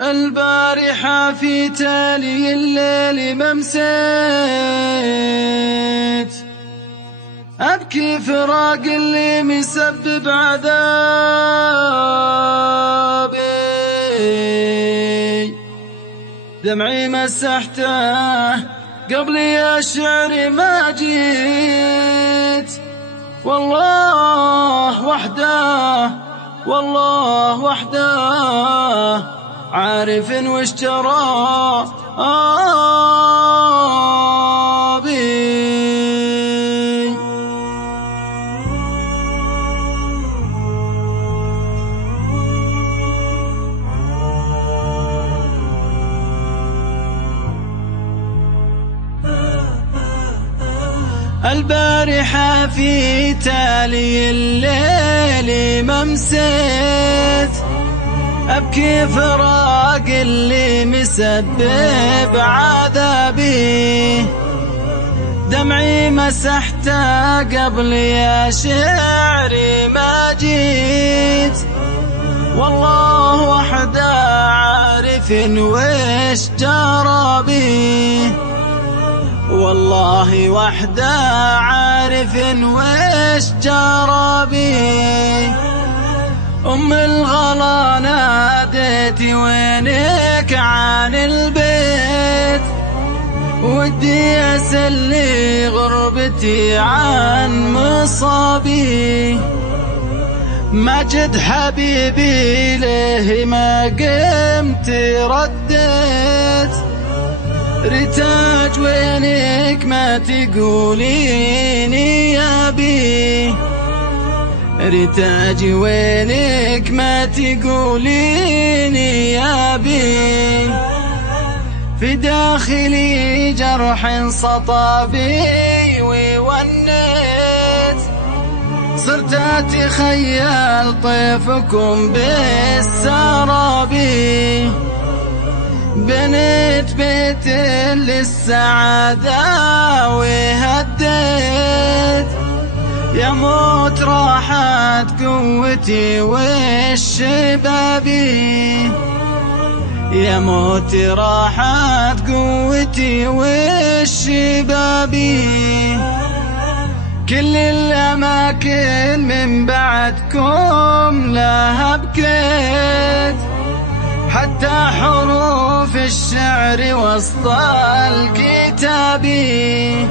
البارحة في تالي الليل ممسيت أبكي فراق اللي مسبب عذابي، دمعي مسحته قبل يا شعري ما جيت. والله وحده والله وحده عارف وش جرى بي. البارحة في تالي الليل ممسيت أبكي فراق اللي مسبب عذابي، دمعي مسحته قبل يا شعري ما جيت. والله وحده عارف وش جرى بي، والله وحده عارف وش جرى بي. أم الغلا ناديتي وينك عن البيت، ودي أسلي غربتي عن مصابي. ماجد حبيبي ليه ما قمت رديت، رتاج وينك ما تقوليني يا بي، رتاج وينك ما تقوليني يا بي. في داخلي جرح سطى بي وونيت، صرت أتخيل طيفكم بالسرابي. بنيت بيت للسعادة وهديت، يا موت راحت قوتي والشبابي، يا موت راحت قوتي والشبابي. كل الأماكن من بعدكم لها بكيت، حتى حروف الشعر وسط الكتابي.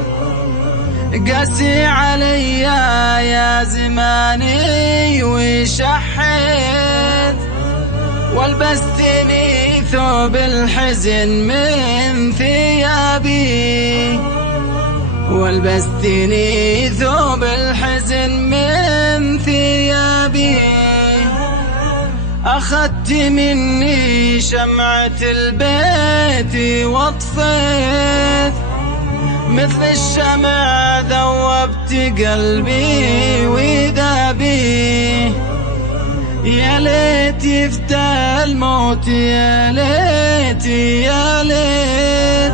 قاسي علي يا زماني وشحيت، والبستني ثوب الحزن من ثيابي، والبستني ثوب الحزن من ثيابي. أخذت مني شمعة البيت واطفيت، مثل الشمع ذوبت قلبي وذابي. يا ليت يفتى الموت يا ليت يا ليت،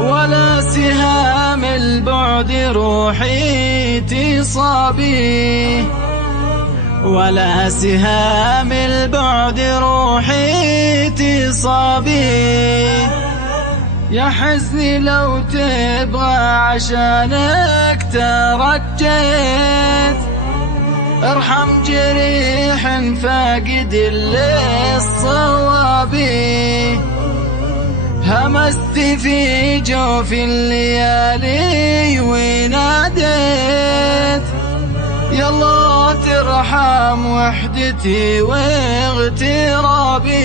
ولا سهام البعد روحي تصابي، ولا سهام البعد روحي تصابي. يا حزني لو تبغى عشانك ترجيت، ارحم جريح فاقد للصوابي. همست في جوف الليالي وناديت، يا الله ترحم وحدتي واغترابي،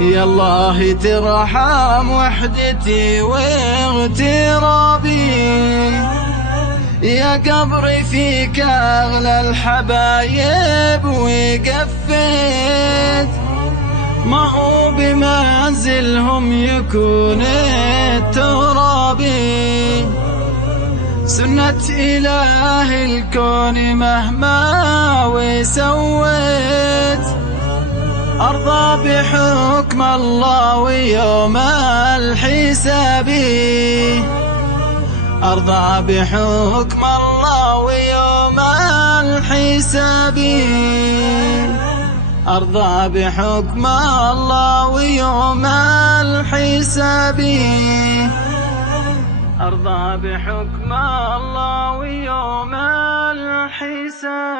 يا الله ترحم وحدتي واغترابي. يا قبري فيك أغلى الحبايب وقفيت، ما هو بمنزلهم يكون الترابي. سنة إله الكون مهما وسويت، أرضى بحكم الله ويوم الحساب، أرضى بحكم الله ويوم الحساب. أرضى بحكم الله ويوم الحساب، أرضى بحكم الله ويوم الحساب.